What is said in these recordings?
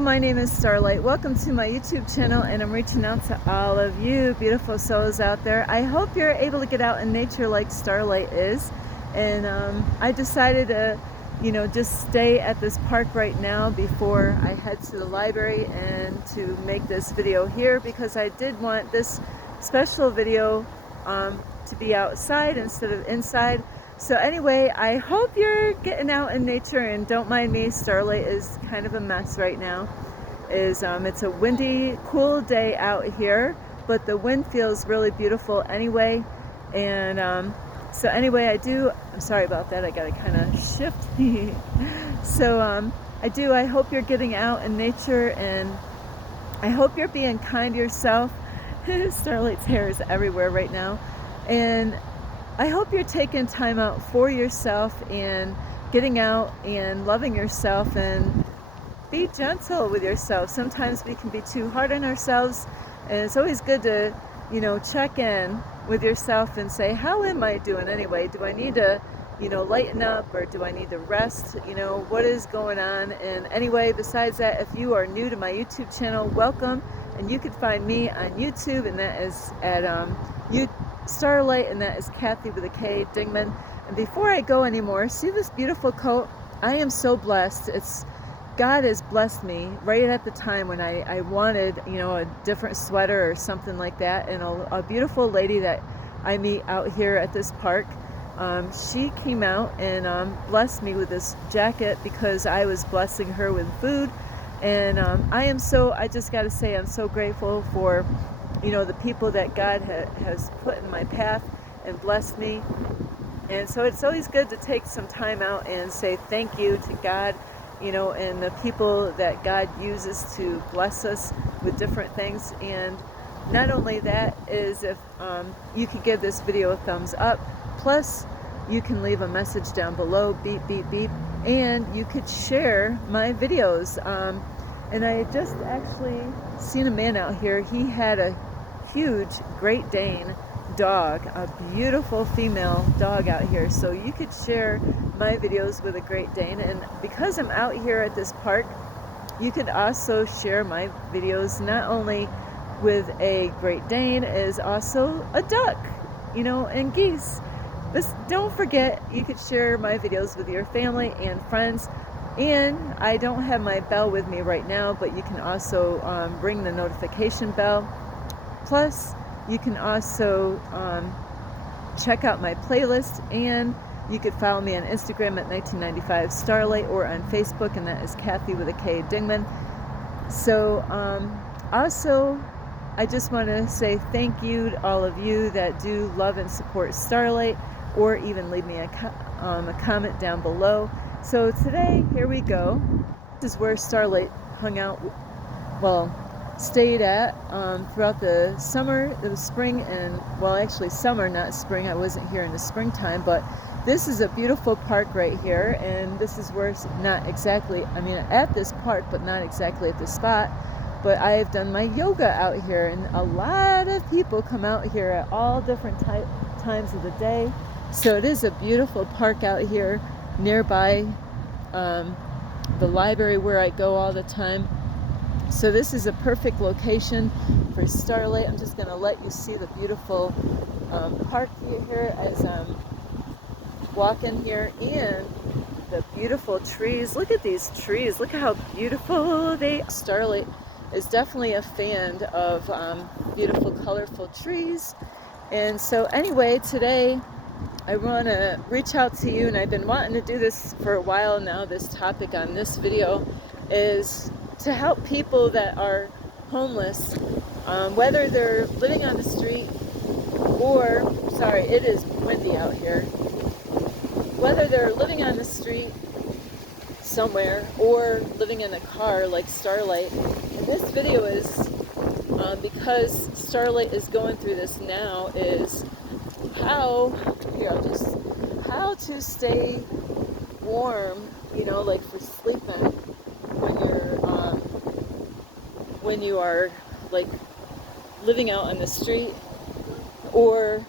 my name is Starlight. Welcome to my YouTube channel, and I'm reaching out to all of you beautiful souls out there. I hope you're able to get out in nature like Starlight is. And I decided to, just stay at this park right now before I head to the library and to make this video here, because I did want this special video to be outside instead of inside. So anyway, I hope you're getting out in nature, and don't mind me, Starlight is kind of a mess right now. It's a windy, cool day out here, but the wind feels really beautiful anyway. And so anyway, I'm sorry about that, I gotta kind of shift. So I hope you're getting out in nature, and I hope you're being kind to yourself. Starlight's hair is everywhere right now. And I hope you're taking time out for yourself and getting out and loving yourself, and be gentle with yourself. Sometimes we can be too hard on ourselves, and it's always good to, check in with yourself and say, how am I doing anyway? Do I need to, lighten up, or do I need to rest? What is going on? And anyway, besides that, if you are new to my YouTube channel, welcome. And you can find me on YouTube, and that is at Starlight, and that is Kathy with a K, Dingman. And before I go anymore, see this beautiful coat? I am so blessed. God has blessed me right at the time when I wanted, a different sweater or something like that. And a beautiful lady that I meet out here at this park, she came out and blessed me with this jacket because I was blessing her with food. And I just got to say, I'm so grateful for the people that God has put in my path and blessed me. And so it's always good to take some time out and say thank you to God, and the people that God uses to bless us with different things. And not only that is, if you could give this video a thumbs up, plus you can leave a message down below, beep, beep, beep, and you could share my videos. And I just actually seen a man out here. He had a huge Great Dane dog, a beautiful female dog out here. So you could share my videos with a Great Dane. And because I'm out here at this park, you can also share my videos not only with a Great Dane, is also a duck, and geese. Don't forget, you could share my videos with your family and friends. And I don't have my bell with me right now, but you can also ring the notification bell. Plus, you can also check out my playlist, and you could follow me on Instagram at 1995 Starlight, or on Facebook, and that is Kathy with a K, Dingman. So also, I just want to say thank you to all of you that do love and support Starlight, or even leave me a comment down below. So today, here we go. This is where Starlight hung out, stayed at throughout the summer, the spring, and actually summer, not spring. I wasn't here in the springtime, but this is a beautiful park right here. And this is where, not exactly, at this park, but not exactly at this spot, but I have done my yoga out here, and a lot of people come out here at all different times of the day. So it is a beautiful park out here nearby the library where I go all the time. So this is a perfect location for Starlight. I'm just going to let you see the beautiful park here as I'm walking here, and the beautiful trees. Look at these trees. Look how beautiful they are. Starlight is definitely a fan of beautiful, colorful trees. And so anyway, today I want to reach out to you, and I've been wanting to do this for a while now. This topic on this video is to help people that are homeless, whether they're living on the street or, sorry, it is windy out here, whether they're living on the street somewhere or living in a car like Starlight. And this video is, because Starlight is going through this now, is how to stay warm, like for sleeping when you are like living out on the street, or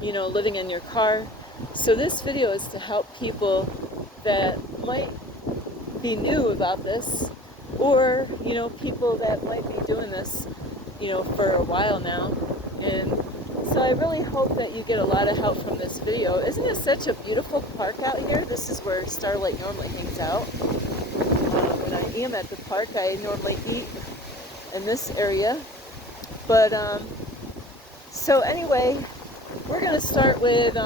living in your car. So this video is to help people that might be new about this, or, you know, people that might be doing this, you know, for a while now. And so I really hope that you get a lot of help from this video. Isn't it such a beautiful park out here? This is where Starlight normally hangs out. When I am at the park, I normally eat in this area. But so anyway, we're going to start with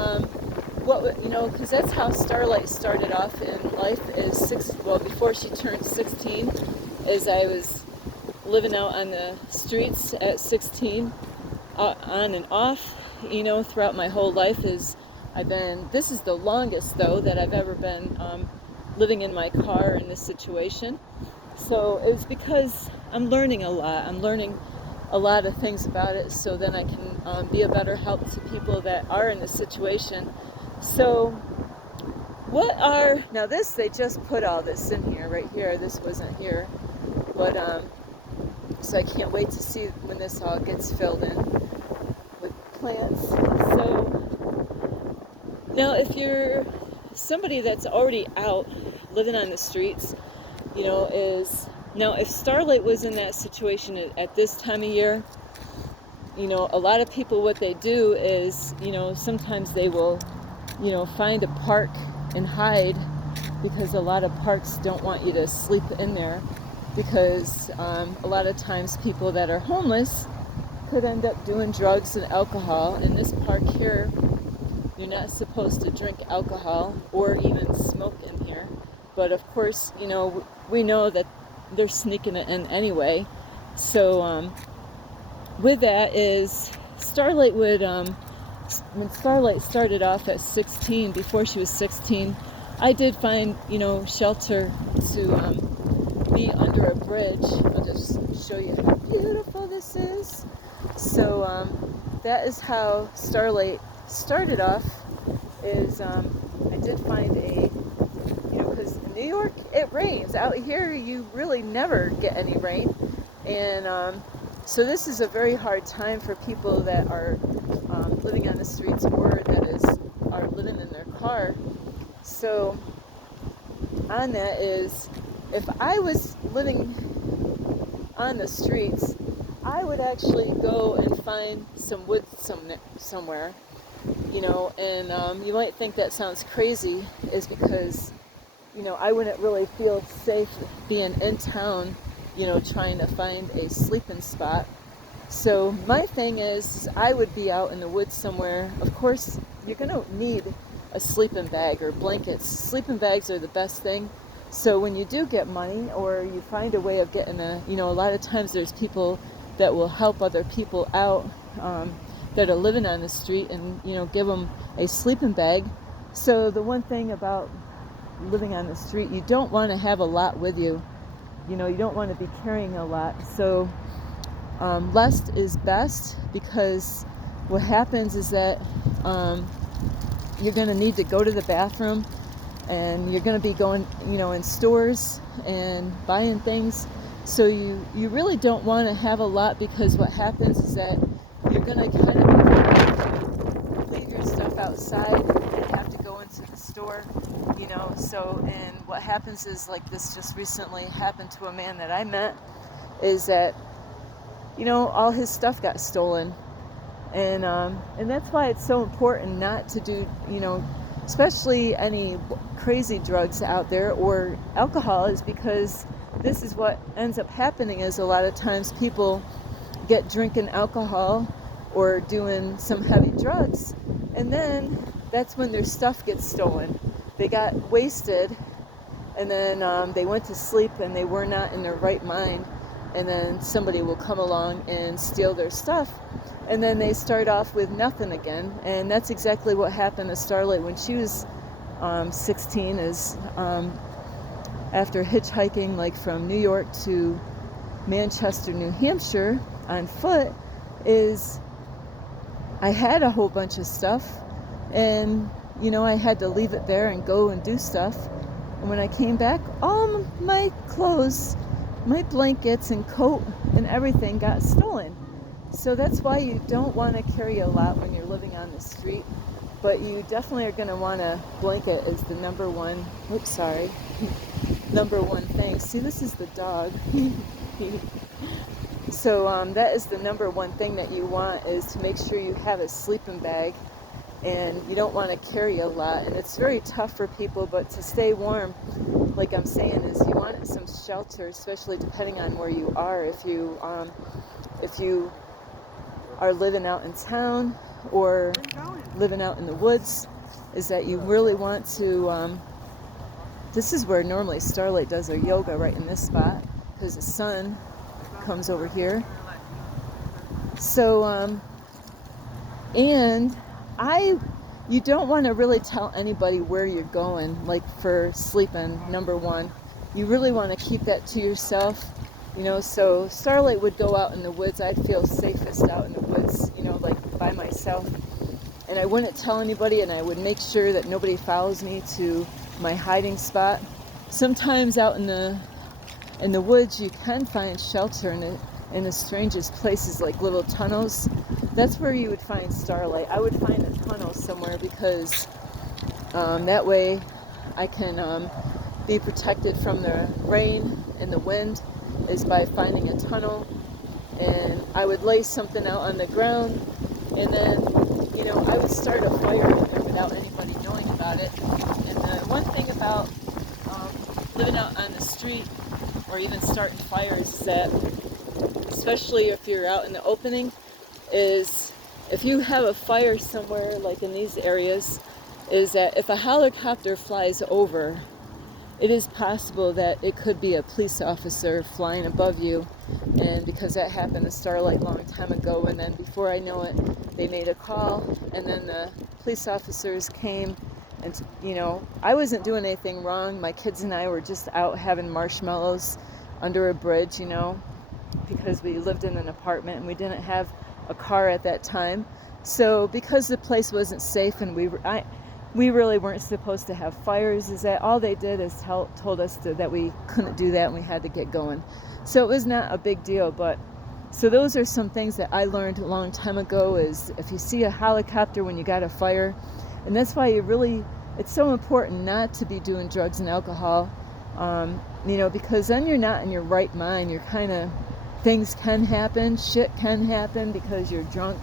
what, you know, because that's how Starlight started off in life, is before she turned 16, as I was living out on the streets at 16, on and off, you know, throughout my whole life. This is the longest though that I've ever been living in my car in this situation. So it was because I'm learning a lot. I'm learning a lot of things about it, so then I can be a better help to people that are in this situation. So now this, they just put all this in here, right here. This wasn't here, but so I can't wait to see when this all gets filled in with plants. So now if you're somebody that's already out living on the streets, you know, now if Starlight was in that situation at this time of year, you know, a lot of people, what they do is, you know, sometimes they will, you know, find a park and hide, because a lot of parks don't want you to sleep in there, because a lot of times people that are homeless could end up doing drugs and alcohol. In this park here, you're not supposed to drink alcohol or even smoke in here, but of course, you know, we know that they're sneaking it in anyway. So with that is Starlight would when Starlight started off at 16, before she was 16, I did find, you know, shelter to be under a bridge. I'll just show you how beautiful this is. So that is how Starlight started off, is I did find you know, because in New York it rains. Out here you really never get any rain. And so this is a very hard time for people that are living on the streets, or are living in their car. So on that is, if I was living on the streets, I would actually go and find some wood somewhere, you know. And you might think that sounds crazy, is because, you know, I wouldn't really feel safe being in town, you know, trying to find a sleeping spot. So my thing is, I would be out in the woods somewhere. Of course, you're going to need a sleeping bag or blankets. Sleeping bags are the best thing. So when you do get money, or you find a way of getting you know, a lot of times there's people that will help other people out that are living on the street, and, you know, give them a sleeping bag. So the one thing about living on the street, you don't want to have a lot with you. You know, you don't want to be carrying a lot. So less is best, because what happens is that you're going to need to go to the bathroom, and you're going to be going, you know, in stores and buying things. So you really don't want to have a lot, because what happens is that you're going to kind of leave your stuff outside and have to go into the store, you know. So, and what happens is, like this just recently happened to a man that I met, is that, you know, all his stuff got stolen. And that's why it's so important not to do, you know, especially any crazy drugs out there, or alcohol, is because this is what ends up happening, is a lot of times people get drinking alcohol or doing some heavy drugs, and then that's when their stuff gets stolen. They got wasted, and then they went to sleep and they were not in their right mind, and then somebody will come along and steal their stuff, and then they start off with nothing again. And that's exactly what happened to Starlight when she was 16, is after hitchhiking, like from New York to Manchester, New Hampshire on foot, is I had a whole bunch of stuff, and, you know, I had to leave it there and go and do stuff. And when I came back, all my clothes, my blankets and coat and everything got stolen. So that's why you don't want to carry a lot when you're living on the street, but you definitely are going to want a blanket as the number one. Oops, sorry. number one thing. See, this is the dog. So that is the number one thing that you want, is to make sure you have a sleeping bag, and you don't want to carry a lot. And it's very tough for people, but to stay warm, like I'm saying, is you want some shelter, especially depending on where you are. If you are living out in town or living out in the woods, is that you really want to, this is where normally Starlight does her yoga, right in this spot, because the sun comes over here. So, and you don't want to really tell anybody where you're going, like for sleeping, number one. You really want to keep that to yourself, so Starlight would go out in the woods. I'd feel safest out in the woods, like by myself. And I wouldn't tell anybody, and I would make sure that nobody follows me to my hiding spot. Sometimes out in the woods you can find shelter in the strangest places, like little tunnels. That's where you would find Starlight. I would find a tunnel somewhere, because that way I can be protected from the rain and the wind, is by finding a tunnel. And I would lay something out on the ground, and then I would start a fire in there without anybody knowing about it. And the one thing about living out on the street, or even starting fires, is that, especially if you're out in the opening, is if you have a fire somewhere like in these areas, is that if a helicopter flies over, it is possible that it could be a police officer flying above you. And because that happened to Starlight a long time ago, and then before I know it, they made a call, and then the police officers came, and I wasn't doing anything wrong. My kids and I were just out having marshmallows under a bridge, because we lived in an apartment and we didn't have a car at that time. So because the place wasn't safe, and we really weren't supposed to have fires, is that all they did is told us that we couldn't do that, and we had to get going. So it was not a big deal. But so those are some things that I learned a long time ago, is if you see a helicopter when you got a fire. And that's why it's so important not to be doing drugs and alcohol, because then you're not in your right mind. You're things can happen, shit can happen, because you're drunk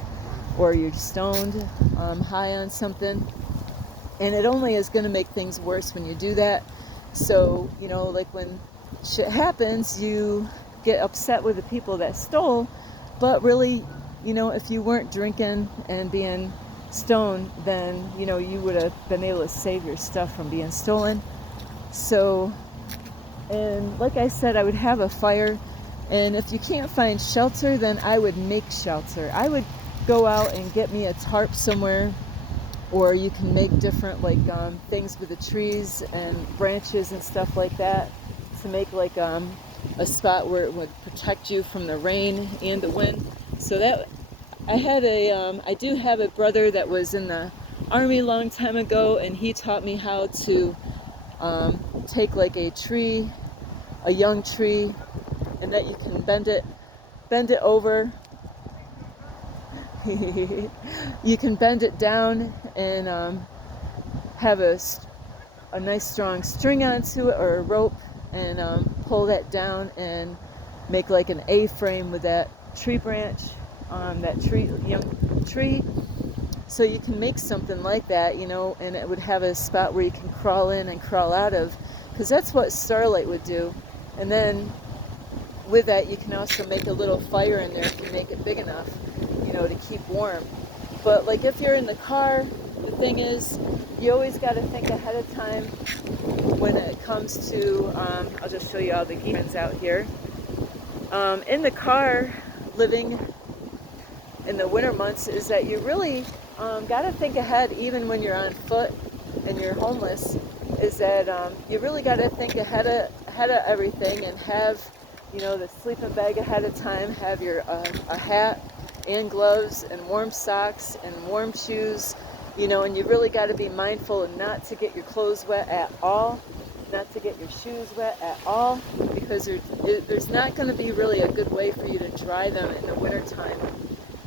or you're stoned, high on something. And it only is going to make things worse when you do that. So, like when shit happens, you get upset with the people that stole. But really, if you weren't drinking and being stoned, then, you would have been able to save your stuff from being stolen. So, and like I said, I would have a fire. And if you can't find shelter, then I would make shelter. I would go out and get me a tarp somewhere. Or you can make different things with the trees and branches and stuff like that, to make a spot where it would protect you from the rain and the wind. So that I do have a brother that was in the army a long time ago, and he taught me how to take a tree, a young tree, and that you can bend it over. You can bend it down and have a nice strong string onto it, or a rope, and pull that down and make an A-frame with that tree branch, young tree. So you can make something like that, and it would have a spot where you can crawl in and crawl out of, because that's what Starlight would do. And then with that, you can also make a little fire in there if you make it big enough, to keep warm. But if you're in the car, the thing is, you always got to think ahead of time when it comes to, I'll just show you all the geese out here. In the car, living in the winter months, is that you really got to think ahead, even when you're on foot and you're homeless, is that you really got to think ahead of everything, and have the sleeping bag ahead of time, have your a hat and gloves and warm socks and warm shoes, and you really got to be mindful and not to get your clothes wet at all, not to get your shoes wet at all, because there's not going to be really a good way for you to dry them in the wintertime.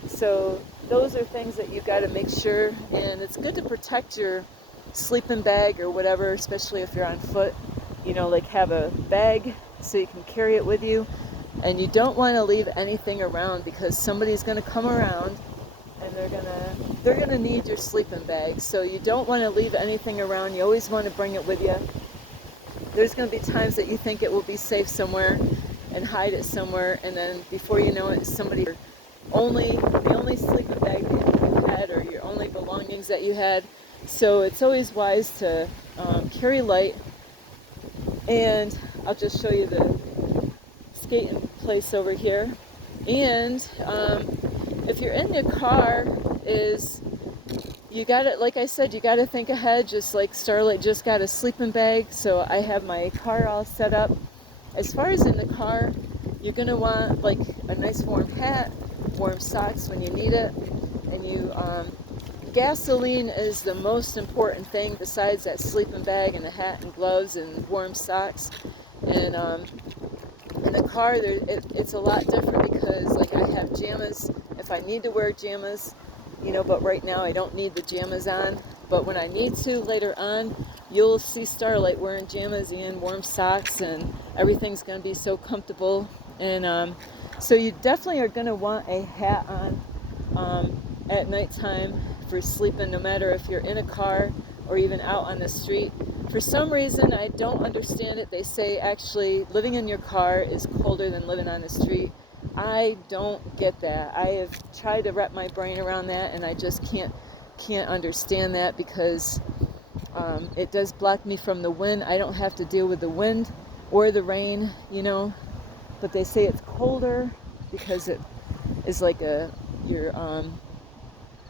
So those are things that you got to make sure, and it's good to protect your sleeping bag or whatever, especially if you're on foot, like have a bag so you can carry it with you. And you don't want to leave anything around, because somebody's going to come around and they're gonna need your sleeping bag. So you don't want to leave anything around. You always want to bring it with you. There's going to be times that you think it will be safe somewhere and hide it somewhere, and then before you know it, the only sleeping bag that you had, or your only belongings that you had. So it's always wise to carry light. And I'll just show you the skating place over here. And if you're in your car, you got to, like I said, you got to think ahead, just like Starlight just got a sleeping bag. So I have my car all set up. As far as in the car, you're going to want like a nice warm hat, warm socks when you need it, and gasoline is the most important thing besides that sleeping bag and the hat and gloves and warm socks. And in the car, it's a lot different, because like I have jammies if I need to wear jammies, but right now I don't need the jammies on. But when I need to later on, you'll see Starlight wearing jammies and warm socks, and everything's going to be so comfortable. And so you definitely are going to want a hat on at nighttime for sleeping, no matter if you're in a car or even out on the street. For some reason, I don't understand it. They say actually living in your car is colder than living on the street. I don't get that. I have tried to wrap my brain around that, and I just can't understand that, because it does block me from the wind. I don't have to deal with the wind or the rain, but they say it's colder because it is like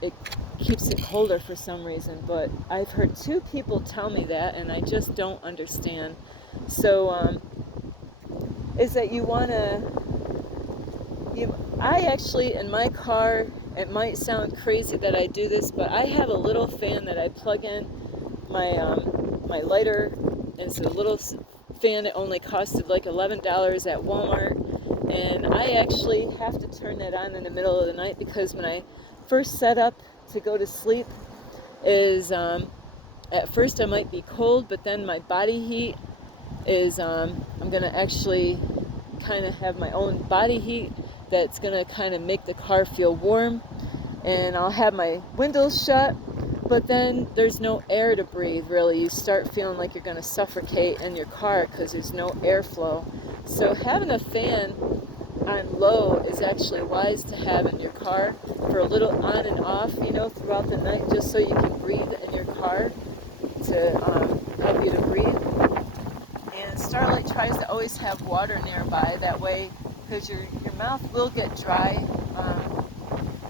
it keeps it colder for some reason. But I've heard 2 people tell me that, and I just don't understand. So is that I actually, in my car, it might sound crazy that I do this, but I have a little fan that I plug in. My lighter is a little fan. It only costed like $11 at Walmart, and I actually have to turn that on in the middle of the night, because when I first set up to go to sleep, at first I might be cold, but then my body heat is I'm gonna actually kind of have my own body heat that's gonna kind of make the car feel warm, and I'll have my windows shut, but then there's no air to breathe, really. You start feeling like you're gonna suffocate in your car because there's no airflow. So having a fan on low is actually wise to have in your car for a little on and off, throughout the night, just so you can breathe in your car to help you to breathe. And Starlight tries to always have water nearby, that way, because your mouth will get dry.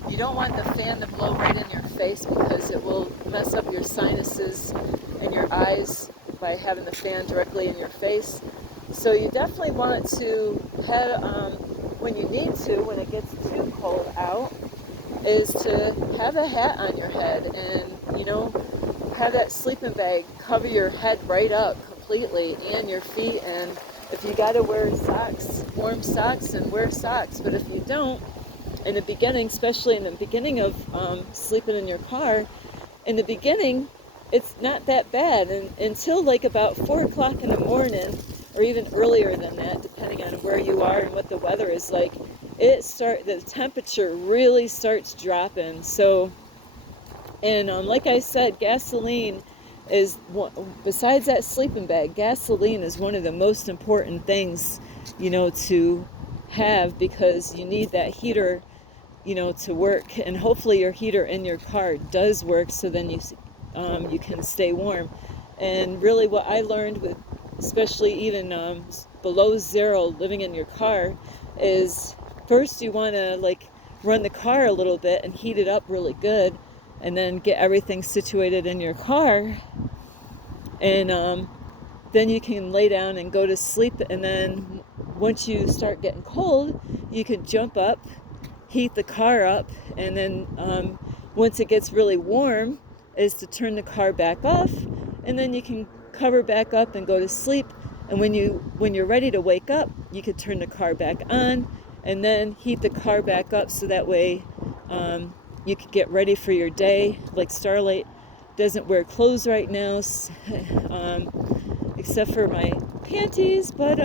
You don't want the fan to blow right in your face, because it will mess up your sinuses and your eyes by having the fan directly in your face. So you definitely want to have, when you need to, when it gets too cold out, is to have a hat on your head, and have that sleeping bag cover your head right up completely, and your feet. And if you got to wear socks, warm socks, and wear socks. But if you don't, in the beginning, especially in the beginning of sleeping in your car, in the beginning, it's not that bad, and until like about 4 o'clock in the morning, or even earlier than that, depending on where you are and what the weather is like, the temperature really starts dropping. So, and like I said, gasoline is besides that sleeping bag, gasoline is one of the most important things, to have, because you need that heater, to work, and hopefully your heater in your car does work, so then you can stay warm. And really, what I learned with, especially even below zero, living in your car, is first you want to like run the car a little bit and heat it up really good, and then get everything situated in your car, and then you can lay down and go to sleep. And then once you start getting cold, you can jump up, heat the car up, and then once it gets really warm, is to turn the car back off, and then you can cover back up and go to sleep. And when you're ready to wake up, you could turn the car back on and then heat the car back up, so that way you could get ready for your day. Like Starlight doesn't wear clothes right now, except for my panties. But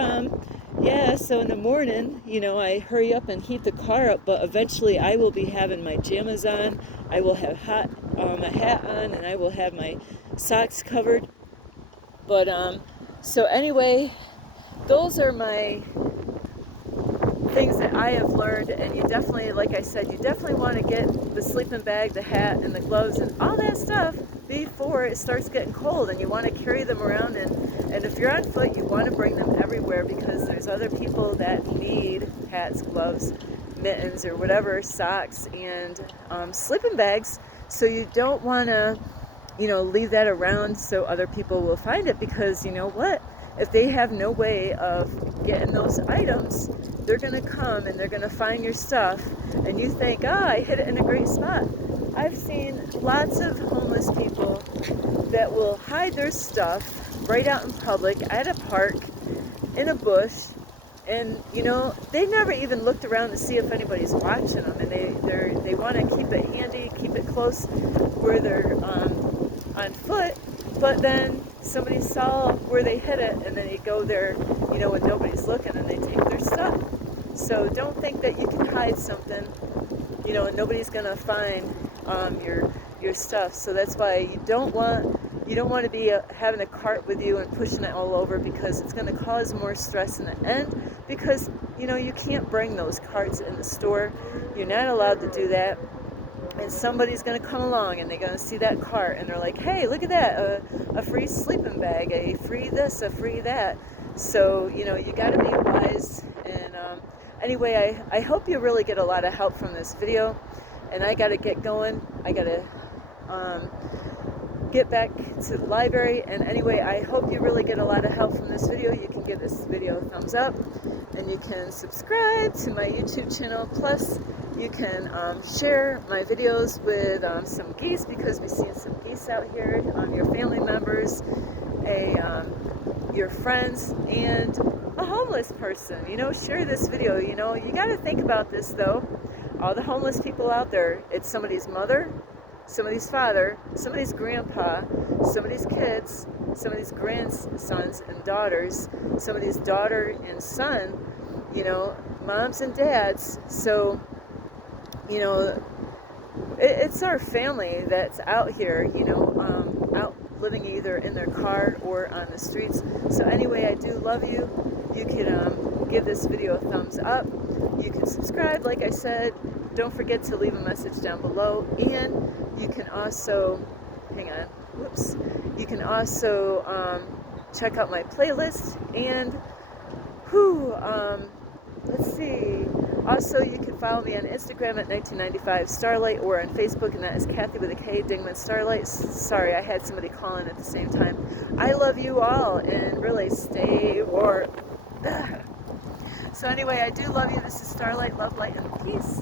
yeah, so in the morning, you know, I hurry up and heat the car up, but eventually I will be having my jammas on. I will have a hat on, and I will have my socks covered. But so anyway, those are my things that I have learned, and you definitely, like I said, you definitely want to get the sleeping bag, the hat, and the gloves, and all that stuff before it starts getting cold, and you want to carry them around, and if you're on foot, you want to bring them everywhere, because there's other people that need hats, gloves, mittens, or whatever, socks, and sleeping bags, so you don't want to, you know, leave that around so other people will find it, because you know what? If they have no way of getting those items, they're going to come and they're going to find your stuff, and you think, ah, I hit it in a great spot. I've seen lots of homeless people that will hide their stuff right out in public, at a park, in a bush, and you know, they never even looked around to see if anybody's watching them, and they want to keep it handy, keep it close where they're on foot, but then somebody saw where they hid it, and then they go there, you know, when nobody's looking, and they take their stuff. So don't think that you can hide something, you know, and nobody's gonna find your stuff. So that's why you don't want to be having a cart with you and pushing it all over, because it's going to cause more stress in the end, because you know, you can't bring those carts in the store. You're not allowed to do that. And somebody's going to come along and they're going to see that cart and they're like, hey, look at that, a free sleeping bag, a free this, a free that. So, you know, you got to be wise. And anyway, I hope you really get a lot of help from this video. And I got to get going. I got to get back to the library. And anyway, I hope you really get a lot of help from this video. You can give this video a thumbs up, and you can subscribe to my YouTube channel. Plus, you can share my videos with some geese, because we've seen some geese out here, your family members, your friends, and a homeless person. You know, share this video. You know, you got to think about this though. All the homeless people out there, it's somebody's mother, somebody's father, somebody's grandpa, somebody's kids, somebody's grandsons and daughters, somebody's daughter and son, you know, moms and dads. So, you know, it's our family that's out here, you know, out living either in their car or on the streets. So anyway, I do love you. You can give this video a thumbs up. You can subscribe, like I said. Don't forget to leave a message down below, and you can also, you can also check out my playlist, and let's see, also you can follow me on Instagram at 1995 Starlight, or on Facebook, and that is Kathy with a K, Dingman Starlight. Sorry, I had somebody calling at the same time. I love you all, and really stay warm. So anyway, I do love you. This is Starlight, love, light, and peace.